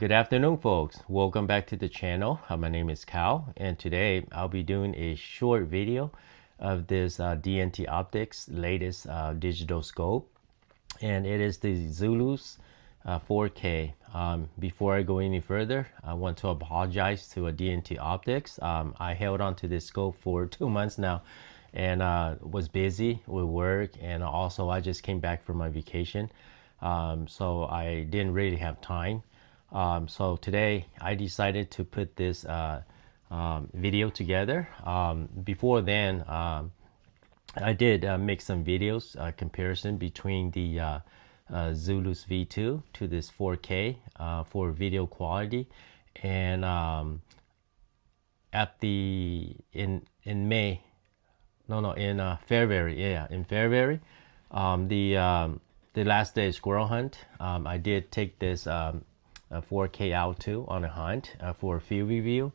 Good afternoon, folks. Welcome back to the channel. My name is Cal, and today I'll be doing a short video of this DNT Optics latest digital scope, and it is the Zulus 4K. Before I go any further, I want to apologize to DNT Optics. I held on to this scope for 2 months now, and was busy with work, and also I just came back from my vacation, so I didn't really have time. So today I decided to put this video together. Before then, I did make some videos comparison between the Zulus V2 to this 4K for video quality, and at the in May, no, in February, yeah, in February, the last day squirrel hunt. I did take this 4K out too on a hunt for a field review,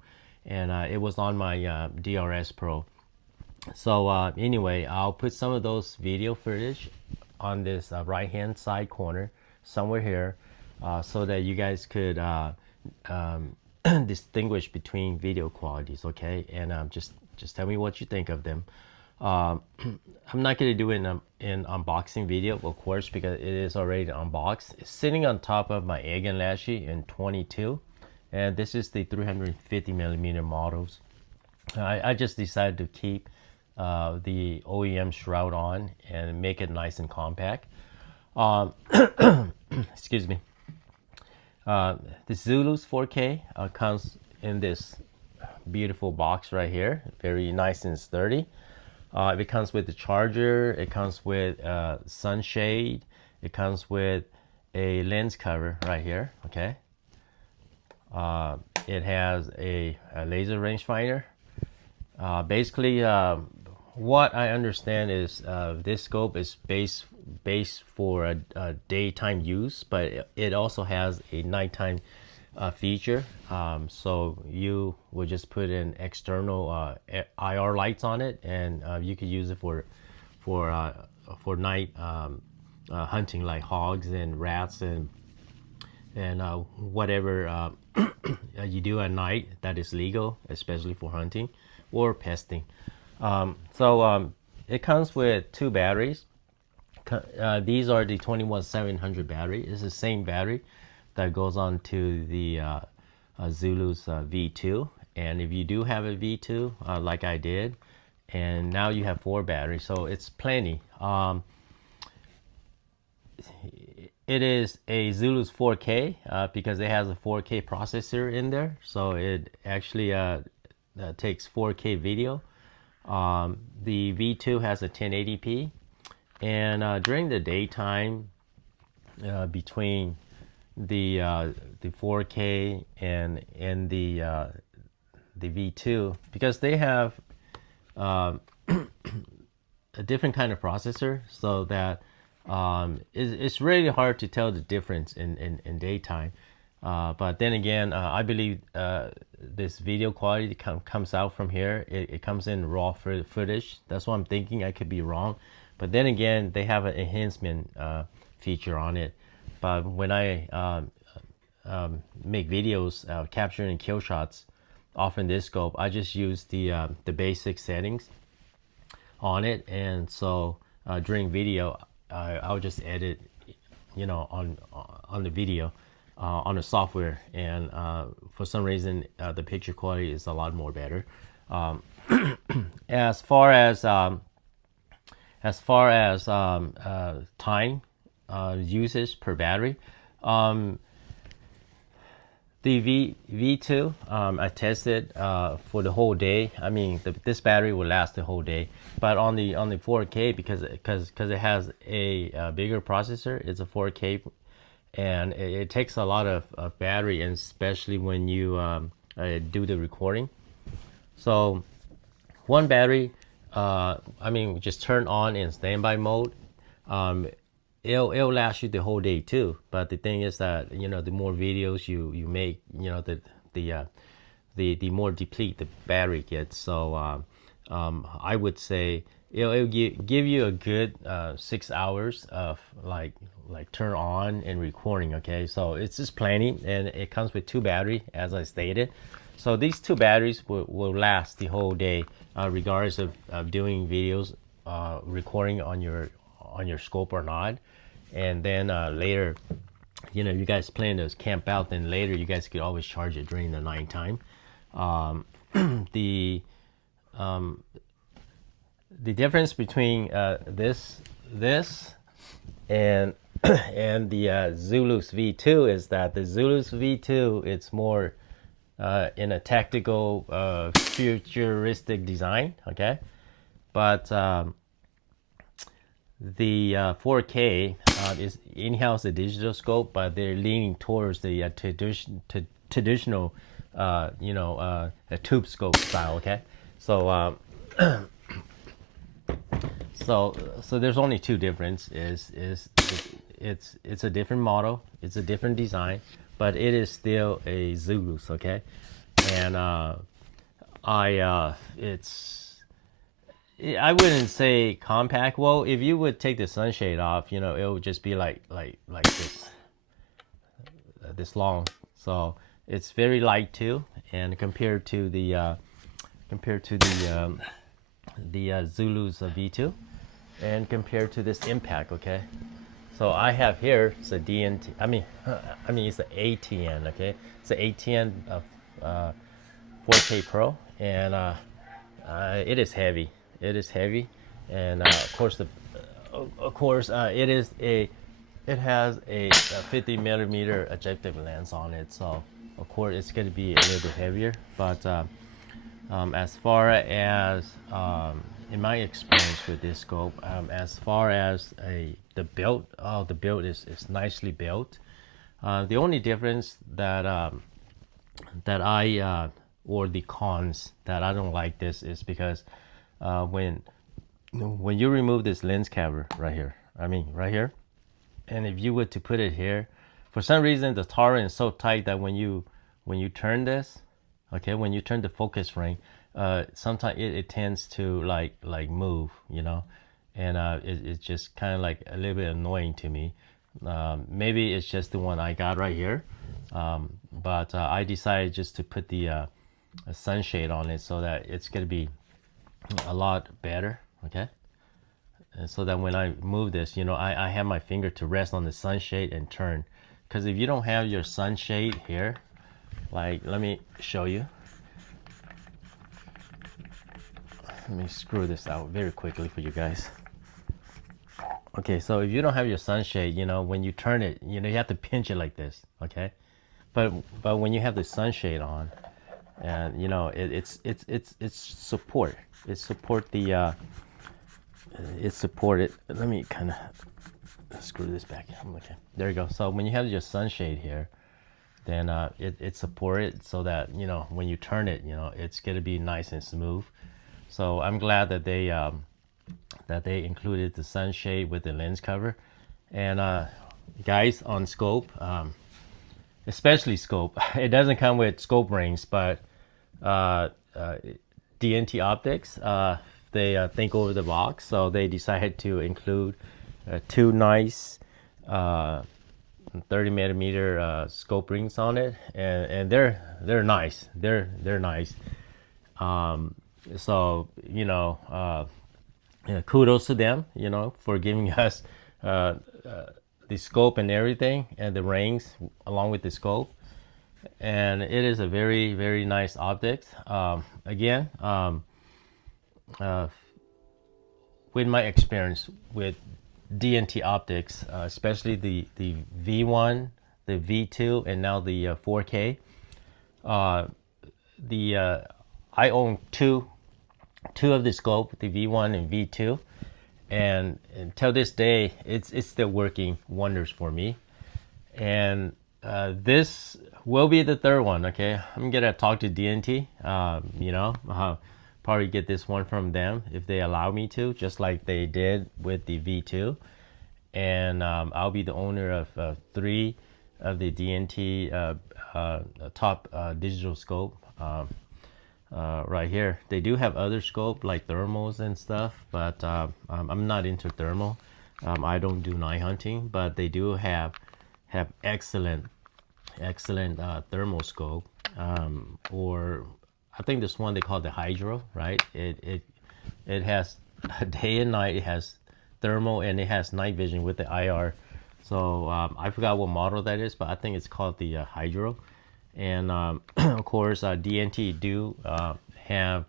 and it was on my DRS Pro. So anyway, I'll put some of those video footage on this right hand side corner somewhere here, so that you guys could um, distinguish between video qualities, okay? And just tell me what you think of them. um, I'm not going to do it in unboxing video, of course, because it is already unboxed. It's sitting on top of my egg and lashy in 22, and this is the 350 millimeter models. I just decided to keep the OEM shroud on and make it nice and compact. Um, excuse me. The Zulus 4K comes in this beautiful box right here, very nice and sturdy. It comes with the charger, it comes with sunshade, it comes with a lens cover right here, okay? It has a laser rangefinder. Basically, what I understand is this scope is based for a daytime use, but it also has a nighttime feature. So you will just put in external IR lights on it, and you could use it for night hunting, like hogs and rats and whatever you do at night that is legal, especially for hunting or pesting. It comes with two batteries. These are the 21700 battery. It's the same battery that goes on to the Zulus V2. And if you do have a V2, like I did, and now you have four batteries, so it's plenty. It is a Zulus 4K because it has a 4K processor in there, so it actually takes 4K video. The V2 has a 1080p, and during the daytime, between the 4K and the V2, because they have a different kind of processor, so that it's really hard to tell the difference in daytime. But then again, I believe this video quality comes out from here. It comes in raw footage. That's what I'm thinking. I could be wrong. But then again, they have an enhancement feature on it. But when I make videos capturing kill shots off in this scope, I just use the basic settings on it, and so during video, I'll just edit, on the video on the software, and for some reason the picture quality is a lot more better. Um, as far as time usage per battery, the V2, I tested for the whole day. I mean, this battery will last the whole day. But on the 4K, because it has a bigger processor, it's a 4K, and it takes a lot of battery, and especially when you do the recording. So one battery, I mean, just turn on in standby mode. It'll last you the whole day too. But the thing is that, the more videos you make, the more deplete the battery gets. So I would say it'll give you a good 6 hours of like turn on and recording. Okay, so it's just plenty, and it comes with 2 batteries, as I stated. So these 2 batteries will last the whole day, regardless of doing videos, recording on your scope or not. And then later, you guys plan to camp out, then later you guys could always charge it during the night time. um, the the difference between this and and the Zulus V2 is that the Zulus V2, it's more in a tactical futuristic design. Okay, but the 4K is in-house a digital scope, but they're leaning towards the traditional a tube scope style. Okay, so so there's only two difference. It's a different model, it's a different design, but it is still a Zulus. Okay, and I wouldn't say compact. Well, if you would take the sunshade off, it would just be like this long. So it's very light too, and compared to the Zulus V2, and compared to this Impact. Okay, so I have here, it's a DNT. I mean it's an ATN. Okay, it's an ATN 4K Pro, and it is heavy. It is heavy, and of course, it has a 50 millimeter objective lens on it. So of course it's going to be a little bit heavier. But as far as in my experience with this scope, as far as the build, the build is nicely built. The only difference that I or the cons that I don't like this is because when you remove this lens cover right here, right here, and if you were to put it here, for some reason the tolerance is so tight that when you turn this, okay, when you turn the focus ring, sometimes it tends to like move, and it's just kind of like a little bit annoying to me. Maybe it's just the one I got right here, but I decided just to put the a sunshade on it so that it's gonna be a lot better. Okay, and so that when I move this, I have my finger to rest on the sunshade and turn. Because if you don't have your sunshade here, like, let me show you. Let me screw this out very quickly for you guys. Okay, so if you don't have your sunshade, when you turn it, you have to pinch it like this. Okay, but when you have the sunshade on, and it's support. It support the it's supported. Let me kind of screw this back. Okay, there you go. So when you have your sunshade here, then it's supported so that when you turn it, it's gonna be nice and smooth. So I'm glad that they included the sunshade with the lens cover. And guys, on scope, especially scope, it doesn't come with scope rings, but DNT Optics, they think over the box, so they decided to include two nice 30 millimeter scope rings on it, and they're nice. They're nice. So kudos to them, for giving us the scope and everything, and the rings along with the scope. And it is a very, very nice optics. Again, with my experience with DNT optics, especially the V1, the V2, and now the 4K, I own two of the scope, the V1 and V2, and until this day, it's still working wonders for me. And this will be the third one. Okay, I'm gonna talk to DNT. Probably get this one from them if they allow me to, just like they did with the V2. And I'll be the owner of 3 of the DNT top digital scope. right here. They do have other scope like thermals and stuff, but I'm not into thermal. I don't do night hunting, but they do have excellent thermal scope. Or I think this one they call the Hydro, right? It has day and night. It has thermal and it has night vision with the IR. So I forgot what model that is, but I think it's called the Hydro. And of course, DNT do have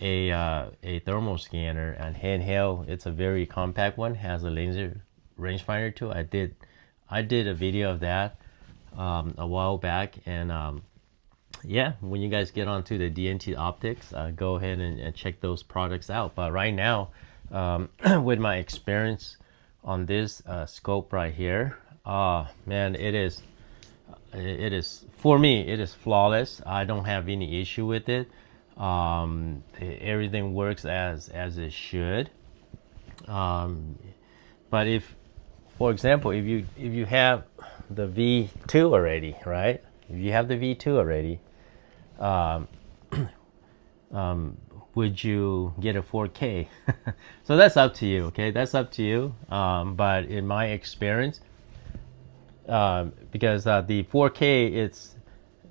a thermal scanner and handheld. It's a very compact one. Has a laser rangefinder too. I did a video of that a while back, and yeah, when you guys get onto the DNT optics, go ahead and check those products out. But right now, with my experience on this scope right here, man, it is for me, it is flawless. I don't have any issue with it. Everything works as it should. But if, for example, if you have the V2 already, right? If you have the V2 already, would you get a 4K? So that's up to you, okay? That's up to you. But in my experience, because the 4K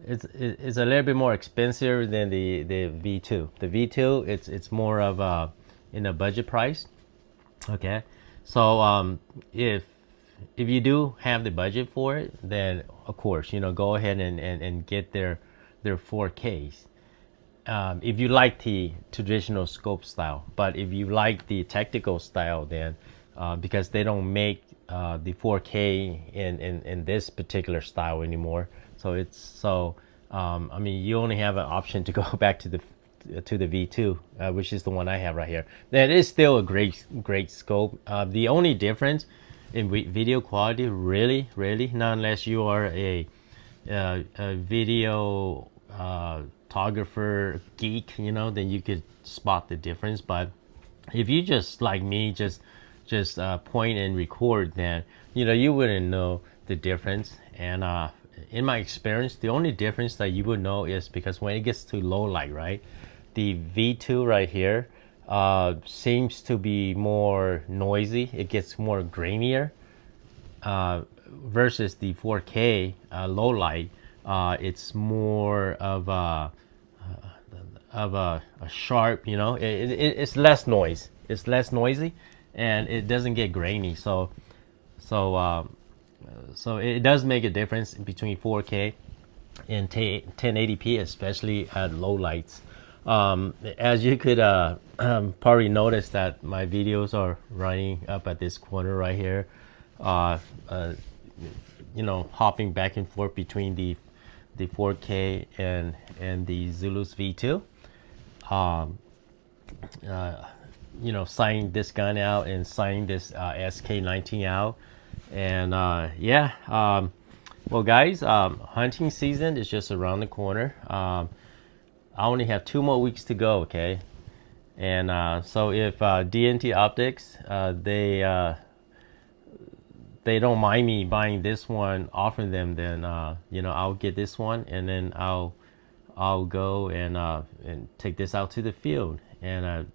it's a little bit more expensive than the V2. The V2 it's more of in a budget price. Okay, so if you do have the budget for it, then of course go ahead and get their 4Ks. If you like the traditional scope style, but if you like the tactical style, then because they don't make the 4K in this particular style anymore, so I mean, you only have an option to go back to the V2, which is the one I have right here. That is still a great scope. The only difference in video quality, really, not unless you are a video photographer geek, then you could spot the difference. But if you just like me, just point and record, then you wouldn't know the difference. And in my experience, the only difference that you would know is because when it gets to low light, right, the V2 right here seems to be more noisy. It gets more grainier versus the 4K low light. It's more of a sharp, it's less noise. It's less noisy, and it doesn't get grainy. So it does make a difference between 4K and 1080p, especially at low lights. As you could probably notice that my videos are running up at this corner right here, hopping back and forth between the 4K and the Zulus V2. Signing this gun out and signing this SK19 out. And yeah, well guys, hunting season is just around the corner. I only have 2 more weeks to go, okay? And so if DNT Optics, they don't mind me buying this one, offering them, then I'll get this one, and then I'll go and take this out to the field and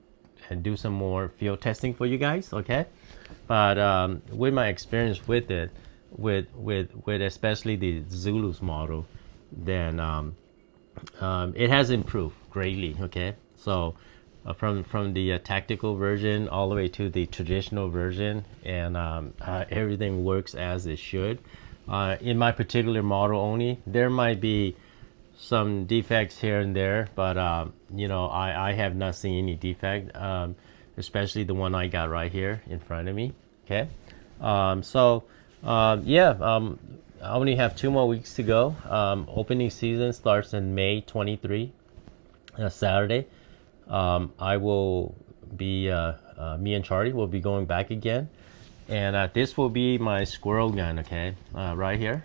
do some more field testing for you guys, okay? But with my experience with it, with especially the Zulus model, then it has improved greatly, okay? So from the tactical version all the way to the traditional version, and everything works as it should. In my particular model only, there might be some defects here and there, but I have not seen any defect, especially the one I got right here in front of me, okay? Yeah, I only have 2 more weeks to go. Opening season starts in May 23, Saturday. I will be, me and Charlie will be going back again. And this will be my squirrel gun, okay? Right here.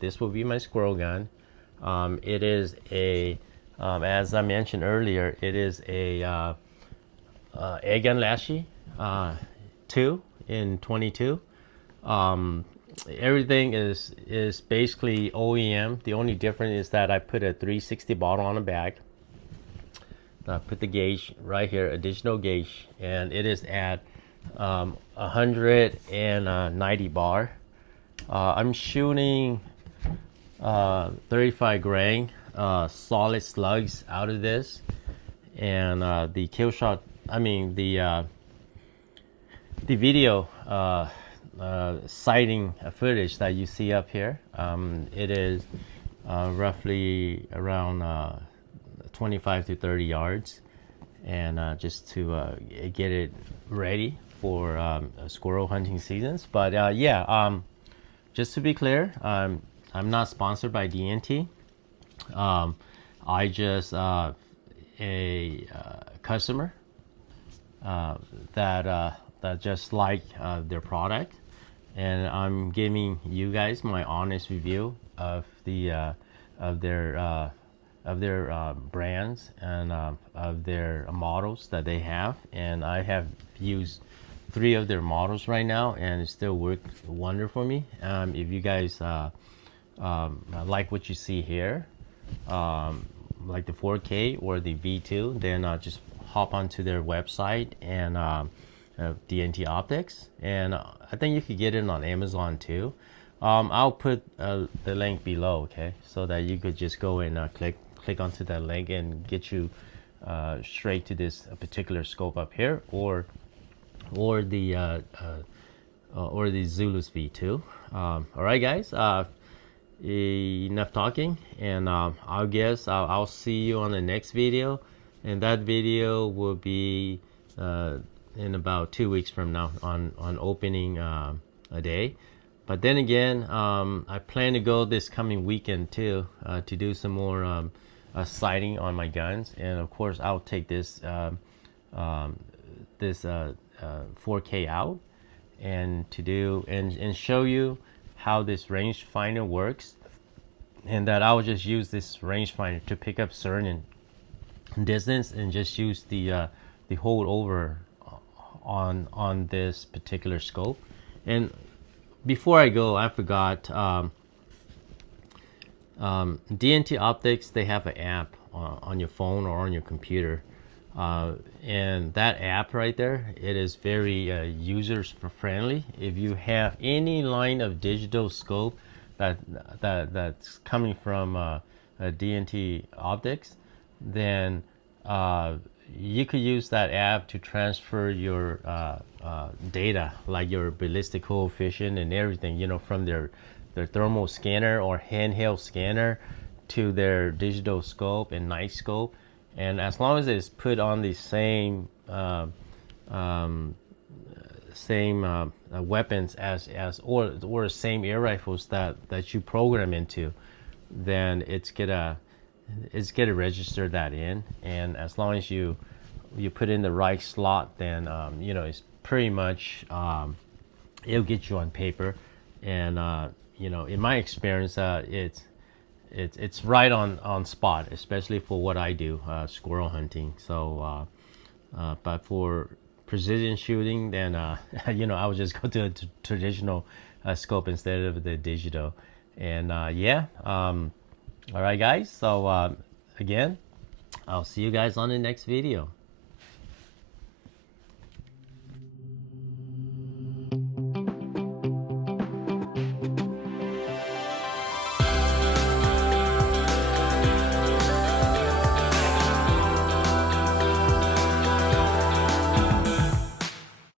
This will be my squirrel gun. It is a, as I mentioned earlier, it is a Airgun Lashy 2 in 22. Everything is basically OEM. The only difference is that I put a 360 bottle on the back. put the gauge right here, additional gauge, and it is at 190 bar. I'm shooting 35 grain solid slugs out of this, and the kill shot, I mean the video sighting footage that you see up here, it is roughly around 25 to 30 yards, and just to get it ready for squirrel hunting seasons. But yeah, just to be clear, I'm not sponsored by DNT. I just a customer that just like their product, and I'm giving you guys my honest review of the of their brands and of their models that they have. And I have used 3 of their models right now, and it still works wonder for me. If you guys like what you see here, like the 4K or the V2, then just hop onto their website and DNT Optics, and I think you could get it on Amazon too. I'll put the link below, okay, so that you could just go and click onto that link and get you straight to this particular scope up here, or the Zulus V2. All right, guys. Enough talking, and I guess I'll see you on the next video, and that video will be in about 2 weeks from now on opening a day. But then again, I plan to go this coming weekend too, to do some more sighting on my guns, and of course I'll take this 4K out and to do and show you how this rangefinder works, and that I'll just use this rangefinder to pick up certain distance and just use the hold over on this particular scope. And before I go, I forgot, DNT Optics, they have an app on your phone or on your computer, and that app right there, it is very user friendly. If you have any line of digital scope that's coming from DNT Optics, then you could use that app to transfer your data, like your ballistic coefficient and everything, you know, from their thermal scanner or handheld scanner to their digital scope and night scope. And as long as it's put on the same weapons or same air rifles that you program into, then it's gonna register that in. And as long as you put in the right slot, then you know, it's pretty much it'll get you on paper. And you know, in my experience, it's right on spot, especially for what I do, squirrel hunting. So but for precision shooting, then you know, I would just go to a traditional scope instead of the digital. And yeah, all right, guys. So again, I'll see you guys on the next video.